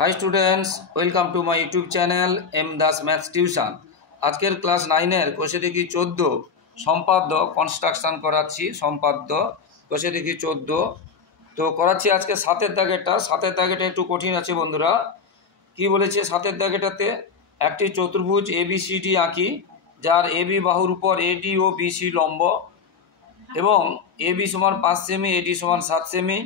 High students welcome to my YouTube channel M Das maths tuition. আজকের class 9 কোষে দেখি 14 সম্পাদ্য construction করাচ্ছি। সম্পাদ্য কোষে দেখি 14 তো করাচ্ছি আজকে 7 দাগেরটা। 7 দাগেরটা একটু কঠিন আছে বন্ধুরা। কি বলেছে 7 দাগেরটাতে? একটি চতুর্ভুজ এবিসিডি আঁকি যার এবি বাহুর উপর এডি ও বিসি লম্ব এবং এবি সমান 5 সেমি, এডি সমান 7 সেমি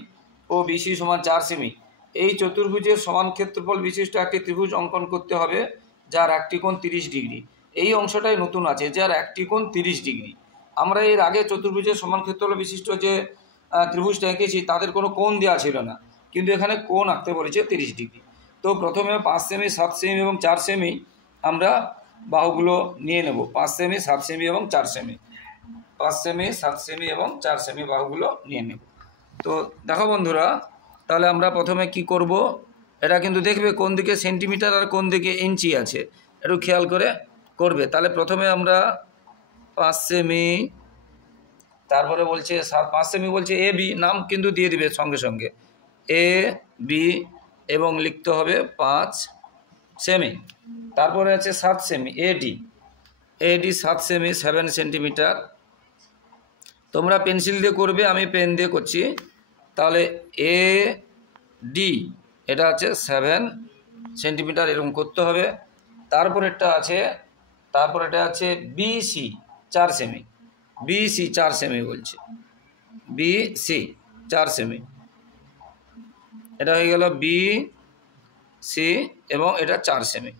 ও বিসি সমান 4 সেমি। এই চতুর্ভুজের সমান ক্ষেত্রফল বিশিষ্ট একটি ত্রিভুজ অঙ্কন করতে হবে যার একটি কোণ 30 ডিগ্রি। এই অংশটাই নতুন আছে, যার একটি কোণ 30 ডিগ্রি। আমরা এর আগে চতুর্ভুজের সমান ক্ষেত্রফল বিশিষ্ট যে ত্রিভুজটা এঁকেছি তাদের কোনো কোণ দেওয়া ছিল না, কিন্তু এখানে কোণ আঁকতে বলেছে 30 ডিগ্রি। তো প্রথমে 5 সেমি, 7 সেমি এবং 4 সেমি আমরা বাহুগুলো নিয়ে নেব। 5 সেমি, 7 সেমি এবং 4 সেমি, 5 সেমি, 7 সেমি এবং 4 সেমি বাহুগুলো নিয়ে নেব। তো দেখো বন্ধুরা, তাহলে আমরা প্রথমে কি করব, এটা কিন্তু দেখবে কোন দিকে সেন্টিমিটার আর কোন দিকে ইঞ্চি আছে, একটু খেয়াল করে করবে। তাহলে প্রথমে আমরা 5 সেমি, তারপরে বলছে 5 সেমি বলছে এ বি, নাম কিন্তু দিয়ে দিবে সঙ্গে সঙ্গে এ বি এবং লিখতে হবে 5 সেমি। তারপরে আছে 7 সেমি এডি, এডি 7 সেমি 7 সেন্টিমিটার। তোমরা পেন্সিল দিয়ে করবে, আমি পেন দিয়ে করছি। তাহলে এ ডি এটা আছে 7 সেন্টিমিটার, এরকম করতে হবে। তারপরেরটা আছে বিসি 4 সেমি, বিসি 4 সেমি বলছে, বিসি 4 সেমি, এটা হয়ে গেল বিসি এবং এটা 4 সেমি।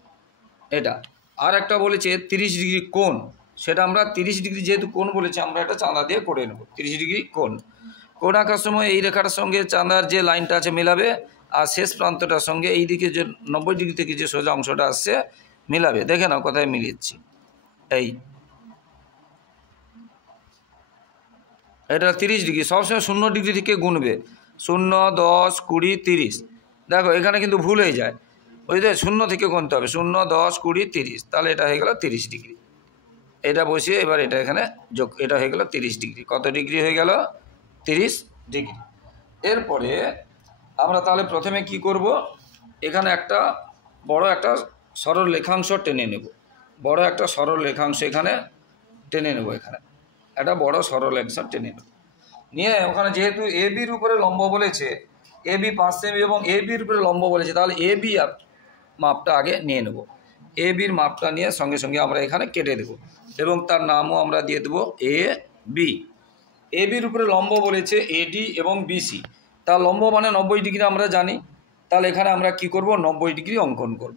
এটা আর একটা বলেছে 30 ডিগ্রি কোণ, সেটা আমরা 30 ডিগ্রি যেহেতু কোণ বলেছে আমরা এটা চাঁদা দিয়ে করে নেব। 30 ডিগ্রি কোণ আঁকার সময় এই রেখাটার সঙ্গে চাঁদার যে লাইনটা আছে মেলাবে, আর শেষ প্রান্তটার সঙ্গে এই দিকে যে 90 ডিগ্রি থেকে যে সোজা অংশটা আসছে মিলাবে। দেখে নাও কোথায় মিলিয়েছি। এই এটা 30 ডিগ্রি, সবসময় 0 ডিগ্রি থেকে গুনবে। 0, 10, 20, 30। দেখো এখানে কিন্তু ভুল হয়ে যায়, ওই যে 0 থেকে গুনতে হবে। 0, 10, 20, 30, তাহলে এটা হয়ে গেল 30 ডিগ্রি। এটা বসিয়ে এবার এটা এখানে যোগ, এটা হয়ে গেল 30 ডিগ্রি। কত ডিগ্রি হয়ে গেল? 30 ডিগ্রি। এরপরে আমরা তাহলে প্রথমে কি করব, এখানে একটা বড় একটা সরল রেখাংশ টেনে নেব। বড় একটা সরল রেখাংশ এখানে টেনে নেব। এখানে একটা বড় সরল রেখা টেনে নেব, নিয়ে ওখানে যেহেতু এ বির উপরে লম্ব বলেছে, এ বি 5 সেমি এবং এ বির উপরে লম্ব বলেছে, তাহলে এ বি মাপটা আগে নিয়ে নেব। এ বির মাপটা নিয়ে সঙ্গে সঙ্গে আমরা এখানে কেটে দেব এবং তার নামও আমরা দিয়ে দেবো এ বি। এ বির উপরে লম্ব বলেছে এডি এবং বিসি, তার লম্ব মানে 90 ডিগ্রি আমরা জানি। তাহলে এখানে আমরা কি করব, 90 ডিগ্রি অঙ্কন করব।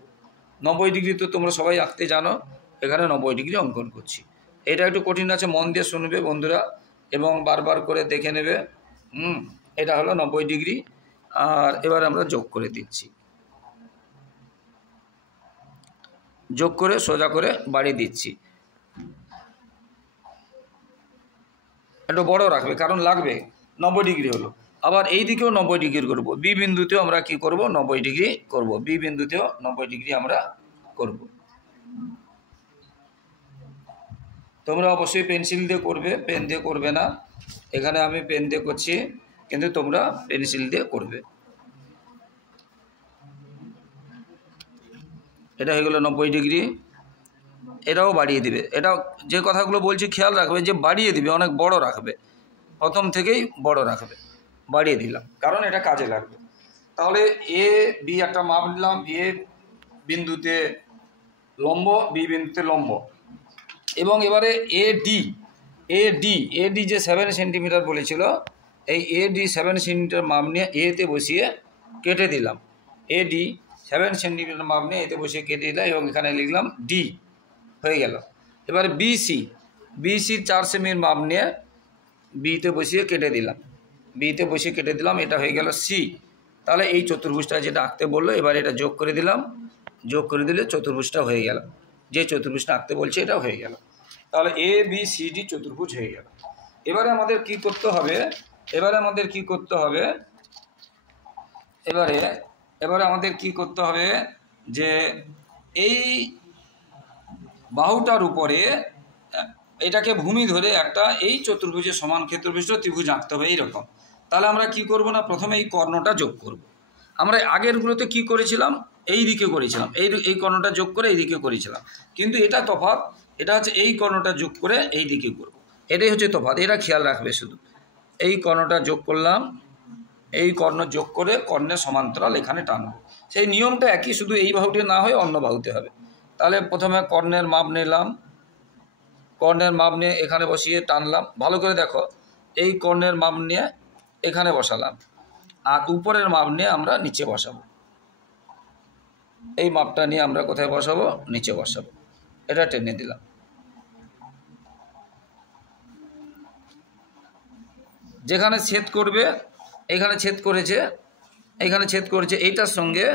90 ডিগ্রি তো তোমরা সবাই আঁকতে জানো, এখানে 90 ডিগ্রি অঙ্কন করছি। এটা একটু কঠিন আছে, মন দিয়ে শুনবে বন্ধুরা এবং বারবার করে দেখে নেবে। এটা হলো 90 ডিগ্রি। আর এবার আমরা যোগ করে দিচ্ছি, যোগ করে সোজা করে বাড়িয়ে দিচ্ছি। একটু বড় রাখবে কারণ লাগবে, 90 ডিগ্রি হলো। আবার এই দিকেও 90 ডিগ্রি করব। বি বিন্দুতেও আমরা কি করব, 90 ডিগ্রি করব। বি বিন্দুতেও 90 ডিগ্রি আমরা করব। তোমরা অবশ্যই পেন্সিল দিয়ে করবে, পেন দিয়ে করবে না। এখানে আমি পেন দিয়ে করছি, কিন্তু তোমরা পেন্সিল দিয়ে করবে। এটা হয়ে গেল 90 ডিগ্রি। এটাও বাড়িয়ে দিবে। এটা যে কথাগুলো বলছি খেয়াল রাখবে যে বাড়িয়ে দিবে, অনেক বড় রাখবে, প্রথম থেকেই বড় রাখবে। বাড়িয়ে দিলাম কারণ এটা কাজে লাগবে। তাহলে এ বি একটা মাপ নিলাম, এ বিন্দুতে লম্ব, বি বিন্দুতে লম্ব। এবং এবারে এডি যে 7 সেন্টিমিটার বলেছিল, এই এডি 7 সেন্টিমিটার মাপ নিয়ে এতে বসিয়ে কেটে দিলাম। এডি 7 সেন্টিমিটার মাপ নিয়ে এতে বসিয়ে কেটে দিলাম এবং এখানে লিখলাম ডি, হয়ে গেল। এবারে বিসি 4 সেমির মাপ নিয়ে বিতে বসিয়ে কেটে দিলাম, বিতে বসিয়ে কেটে দিলাম, এটা হয়ে গেল সি। তাহলে এই চতুর্ভুজটা যেটা আঁকতে বললো, এবার এটা যোগ করে দিলাম, যোগ করে দিলে চতুর্ভুজটা হয়ে গেল। যে চতুর্ভুজটা আঁকতে বলছে এটা হয়ে গেল। তাহলে এ বি সি ডি চতুর্ভুজ হয়ে গেল। এবারে আমাদের কি করতে হবে, এবারে আমাদের কি করতে হবে যে এই বাহুটার উপরে এটাকে ভূমি ধরে একটা এই চতুর্ভুজের সমান ক্ষেত্রবিশিষ্ট ত্রিভুজ আঁকতে হবে এইরকম। তাহলে আমরা কি করব না, প্রথমে এই কর্ণটা যোগ করব। আমরা আগেরগুলোতে কি করেছিলাম, এই দিকে করেছিলাম, এই কর্ণটা যোগ করে এই দিকে করেছিলাম, কিন্তু এটা তফাৎ, এটা হচ্ছে এই কর্ণটা যোগ করে এই দিকে করব, এটাই হচ্ছে তফাৎ। এটা খেয়াল রাখবে শুধু, এই কর্ণটা যোগ করলাম, এই কর্ণ যোগ করে কর্ণের সমান্তরাল এখানে টানব। সেই নিয়মটা একই, শুধু এই বাহুতে না হয়ে অন্য বাহুতে হবে। তাহলে প্রথমে কর্ণের মাপ নিলাম, কর্ণের মাপ নিয়ে এখানে বসিয়ে টানলাম। ভালো করে দেখো, এই কর্ণের মাপ নিয়ে এখানে বসালাম, আর উপরের মাপ নিয়ে আমরা নিচে বসাবো। এই মাপটা নিয়ে আমরা কোথায় বসাবো, নিচে বসাবো। এটা টেনে দিলাম। যেখানে ছেদ করবে, এখানে ছেদ করেছে, এখানে ছেদ করেছে, এইটার সঙ্গে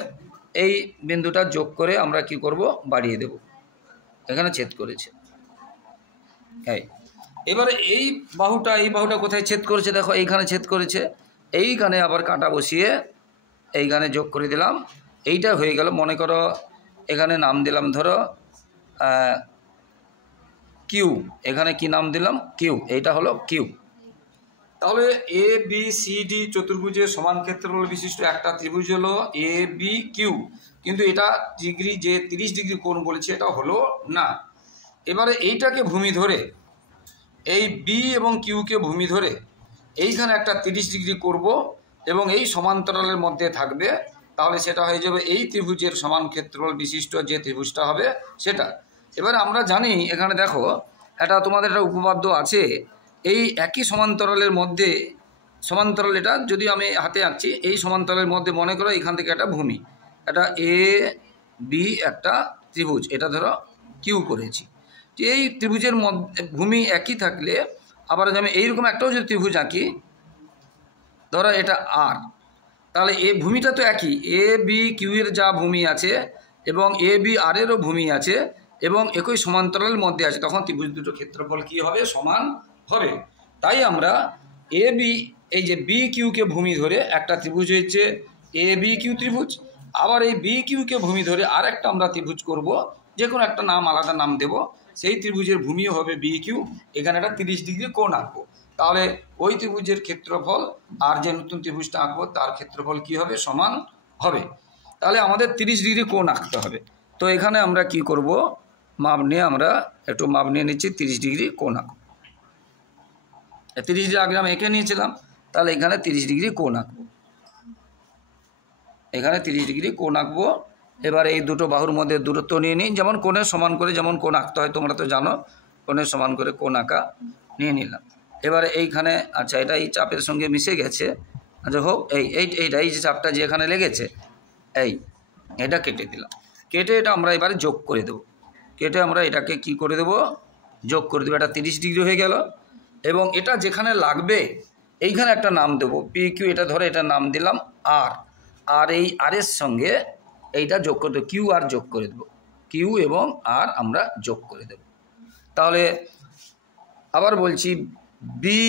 এই বিন্দুটা যোগ করে আমরা কি করব, বাড়িয়ে দেব। এখানে ছেদ করেছে। এবারে এই বাহুটা কোথায় ছেদ করেছে, দেখো এইখানে ছেদ করেছে, এইখানে আবার কাটা বসিয়ে এইখানে যোগ করে দিলাম। এইটা হয়ে গেল। মনে করো এখানে নাম দিলাম ধরো কিউ, এখানে কি নাম দিলাম, কিউ। এইটা হলো কিউ। তাহলে এ বি সি ডি চতুর্ভুজের সমান ক্ষেত্রফল বিশিষ্ট একটা ত্রিভুজ হলো এ বি কিউ, কিন্তু এটা ডিগ্রি যে 30 ডিগ্রি কোণ বলেছে এটা হলো না। এবারে এইটাকে ভূমি ধরে, এই বি এবং কিউকে ভূমি ধরে এইখানে একটা 30 ডিগ্রি করব এবং এই সমান্তরালের মধ্যে থাকবে, তাহলে সেটা হয়ে যাবে এই ত্রিভুজের সমান ক্ষেত্রফল বিশিষ্ট যে ত্রিভুজটা হবে সেটা। এবার আমরা জানি, এখানে দেখো এটা তোমাদের একটা উপপাদ্য আছে, এই একই সমান্তরালের মধ্যে, সমান্তরাল এটা যদি আমি হাতে আঁকছি, এই সমান্তরালের মধ্যে মনে করো এখান থেকে একটা ভূমি, এটা এ বি একটা ত্রিভুজ, এটা ধরো কিউ করেছি। এই ত্রিভুজের মধ্যে ভূমি একই থাকলে, আবার আমি এইরকম একটাও যদি ত্রিভুজ আঁকি, ধরো এটা আর, তাহলে এই ভূমিটা তো একই, এ বি কিউ এর যা ভূমি আছে এবং এ বি আর এরও ভূমি আছে এবং একই সমান্তরালের মধ্যে আছে, তখন ত্রিভুজ দুটো ক্ষেত্রফল কি হবে, সমান হবে। তাই আমরা এ বি, এই যে বি কিউকে ভূমি ধরে একটা ত্রিভুজ হয়েছে এ বি কিউ ত্রিভুজ, আবার এই বি কিউকে ভূমি ধরে আর একটা আমরা ত্রিভুজ করব, যে কোনো একটা নাম, আলাদা নাম দেব, সেই ত্রিভুজের ভূমিও হবে বি কিউ। এখানে একটা 30 ডিগ্রি কোণ আঁকবো, তাহলে ওই ত্রিভুজের ক্ষেত্রফল আর যে নতুন ত্রিভুজটা আঁকবো তার ক্ষেত্রফল কি হবে, সমান হবে। তাহলে আমাদের 30 ডিগ্রি কোণ আঁকতে হবে। তো এখানে আমরা কি করব, মাপ নিয়ে আমরা একটু মাপ নিয়ে নিচ্ছি, 30 ডিগ্রি কোণ আঁকবো। 30 ডিগ্রি আগে আমি এঁকে নিয়েছিলাম, তাহলে এখানে 30 ডিগ্রি কোণ আঁকবো, এখানে 30 ডিগ্রি কোণ আঁকবো। এবার এই দুটো বাহুর মধ্যে দূরত্ব নিয়ে নিই, যেমন কোণের সমান করে যেমন কোণ আঁকতে হয় তোমরা তো জানো, কোণের সমান করে কোণ আঁকা নিয়ে নিলাম। এবারে এইখানে, আচ্ছা এটা এই চাপের সঙ্গে মিশে গেছে, আচ্ছা হোক, এই যে চাপটা যে এখানে লেগেছে, এটা কেটে দিলাম। কেটে এটা আমরা এবারে যোগ করে দেব, কেটে আমরা এটাকে কি করে দেব, যোগ করে দেবো। এটা 30 ডিগ্রি হয়ে গেল। এবং এটা যেখানে লাগবে এইখানে একটা নাম দেবো, পি কিউ, এটা ধরে এটা নাম দিলাম আর, আর এই আর এর সঙ্গে এইটা যোগ করে দেবো, কিউ আর যোগ করে দেবো, কিউ এবং আর আমরা যোগ করে দেব। তাহলে আবার বলছি, বি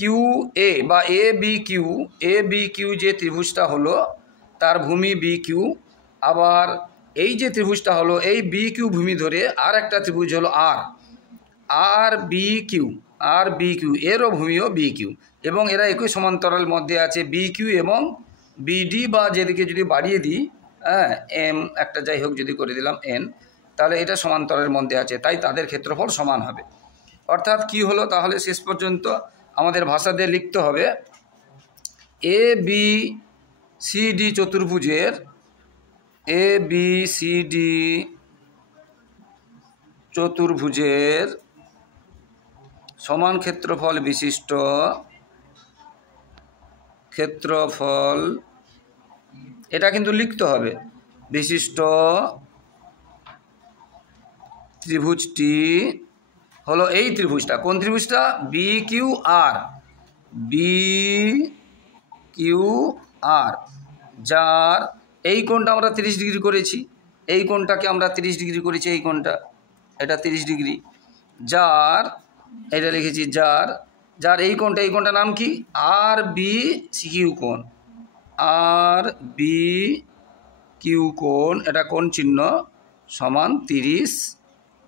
কিউ এ বা এ বি কিউ যে ত্রিভুজটা হলো তার ভূমি বি কিউ, আবার এই যে ত্রিভুজটা হলো এই বি কিউ ভূমি ধরে আর একটা ত্রিভুজ হলো আর বি কিউ এরও ভূমিও বি কিউ, এবং এরা একই সমান্তরালের মধ্যে আছে বি কিউ এবং বিডি, বা যেদিকে যদি বাড়িয়ে দিই এম একটা যাই হোক যদি করে দিলাম এন, তাহলে এটা সমান্তরালের মধ্যে আছে, তাই তাদের ক্ষেত্রফল সমান হবে। অর্থাৎ কি হলো, তাহলে শেষ পর্যন্ত আমাদের ভাষা দিয়ে লিখতে হবে এ বি সি ডি চতুর্ভুজের, এ বি সি ডি চতুর্ভুজের সমান ক্ষেত্রফল বিশিষ্ট ক্ষেত্রফল, এটা কিন্তু লিখতে হবে, বিশিষ্ট ত্রিভুজটি হলো এই ত্রিভুজটা। কোন ত্রিভুজটা, বি কিউ আর, যার এই কোণটা আমরা 30 ডিগ্রি করেছি, এই কোণটাকে আমরা 30 ডিগ্রি করেছি, এই কোণটা এটা 30 ডিগ্রি, যার এটা লিখেছি যার এই কোণটা নাম কি, আর বি কিউ কোণ, আর বি কিউ কোণ, এটা কোণ চিহ্ন সমান 30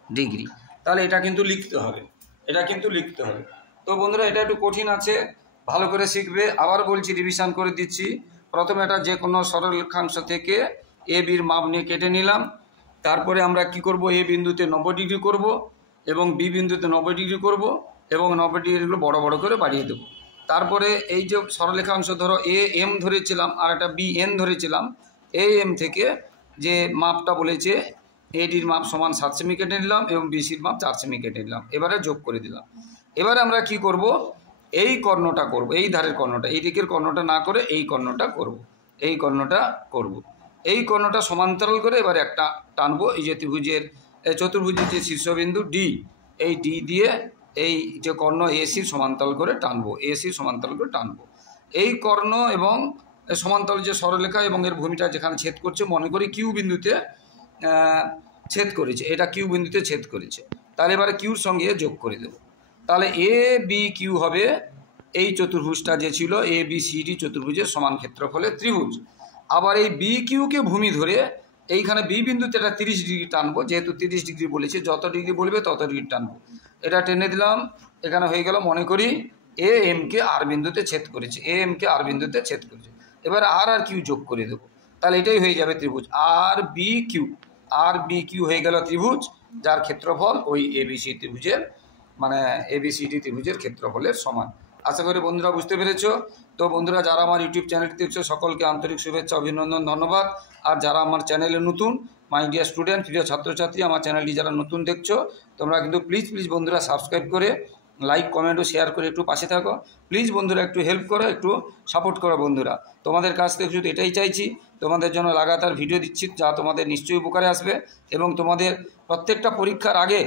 ডিগ্রি। তাহলে এটা কিন্তু লিখতে হবে, এটা কিন্তু লিখতে হবে। তো বন্ধুরা এটা একটু কঠিন আছে, ভালো করে শিখবে। আবার বলছি, রিভিশন করে দিচ্ছি, প্রথমে এটা যে কোনো সরলরেখাংশ থেকে এ বির মাপ নিয়ে কেটে নিলাম। তারপরে আমরা কি করব, এ বিন্দুতে 90 ডিগ্রি করব এবং বি বিন্দুতে 90 ডিগ্রি করব এবং 90 ডিগ্রিগুলো বড় বড় করে বাড়িয়ে দেব। তারপরে এই যে সরলরেখাংশ ধরো এ এম ধরেছিলাম আর একটা বি এন ধরেছিলাম, এ এম থেকে যে মাপটা বলেছে এডির মাপ সমান 7 সেমি কেটে নিলাম এবং বিসির মাপ 4 সেমি কেটে নিলাম, এবারে যোগ করে দিলাম। এবারে আমরা কি করব, এই কর্ণটা করব, এই ধারের কর্ণটা, এই দিকের কর্ণটা না করে এই কর্ণটা করব, এই কর্ণটা করব। এই কর্ণটা সমান্তরাল করে এবারে একটা টানবো, এই যে ত্রিভুজের চতুর্ভুজের যে শীর্ষবিন্দু ডি, এই ডি দিয়ে এই যে কর্ণ এসির সমান্তরাল করে টানবো, এসির সমান্তরাল করে টানবো। এই কর্ণ এবং সমান্তরাল যে সরলরেখা এবং এর ভূমিটা যেখানে ছেদ করছে, মনে করি কিউ বিন্দুতে ছেদ করেছে, এটা কিউ বিন্দুতে ছেদ করেছে, তাহলে এবারে কিউর সঙ্গে যোগ করে দেব। তাহলে এ বি কিউ হবে এই চতুর্ভুজটা যে ছিল এ বি সি ডি চতুর্ভুজের সমান ক্ষেত্রফলের ত্রিভুজ। আবার এই বি কিউকে ভূমি ধরে এইখানে বি বিন্দুতে এটা 30 ডিগ্রি টানবো, যেহেতু 30 ডিগ্রি বলেছে, যত ডিগ্রি বলবে তত ডিগ্রি টানবো। এটা টেনে দিলাম, এখানে হয়ে গেল, মনে করি এ এমকে আর বিন্দুতে ছেদ করেছে, এ এমকে আর বিন্দুতে ছেদ করেছে। এবার আর কিউ যোগ করে দেবো, তাহলে এটাই হয়ে যাবে ত্রিভুজ আর বি কিউ। আর বি কিউ হয়ে গেল ত্রিভুজ যার ক্ষেত্রফল ওই এবিসি ত্রিভুজের, মানে এবিসিডি ত্রিভুজের ক্ষেত্রফলের সমান। আশা করি বন্ধুরা বুঝতে পেরেছো। তো বন্ধুরা, যারা আমার ইউটিউব চ্যানেলটি দেখছো সকলকে আন্তরিক শুভেচ্ছা, অভিনন্দন, ধন্যবাদ। আর যারা আমার চ্যানেলে নতুন, মাই ডিয়ার স্টুডেন্ট, প্রিয় ছাত্রছাত্রী, আমার চ্যানেলটি যারা নতুন দেখছো তোমরা কিন্তু প্লিজ বন্ধুরা সাবস্ক্রাইব করে লাইক কমেন্ট ও শেয়ার করে একটু পাশে থাকো। প্লিজ বন্ধুরা একটু হেল্প করো, একটু সাপোর্ট করো বন্ধুরা। তোমাদের কাছ থেকে শুধু এটাই চাইছি, তোমাদের জন্য লাগাতার ভিডিও দিচ্ছি যা তোমাদের নিশ্চয়ই উপকারে আসবে এবং তোমাদের প্রত্যেকটা পরীক্ষার আগে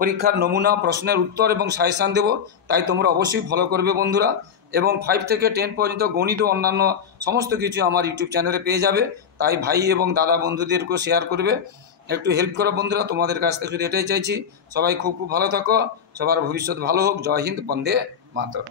পরীক্ষার নমুনা, প্রশ্নের উত্তর এবং সাজেশান দেবো, তাই তোমরা অবশ্যই ফলো করবে বন্ধুরা। এবং 5 থেকে 10 পর্যন্ত গণিত ও অন্যান্য সমস্ত কিছু আমার ইউটিউব চ্যানেলে পেয়ে যাবে, তাই ভাই এবং দাদা বন্ধুদেরকেও শেয়ার করবে, একটু হেল্প করো বন্ধুরা। তোমাদের কাছ থেকে শুধু এটাই চাইছি, সবাই খুব ভালো থাকো, সবার ভবিষ্যৎ ভালো হোক। জয় হিন্দ, বন্দে মাতরম।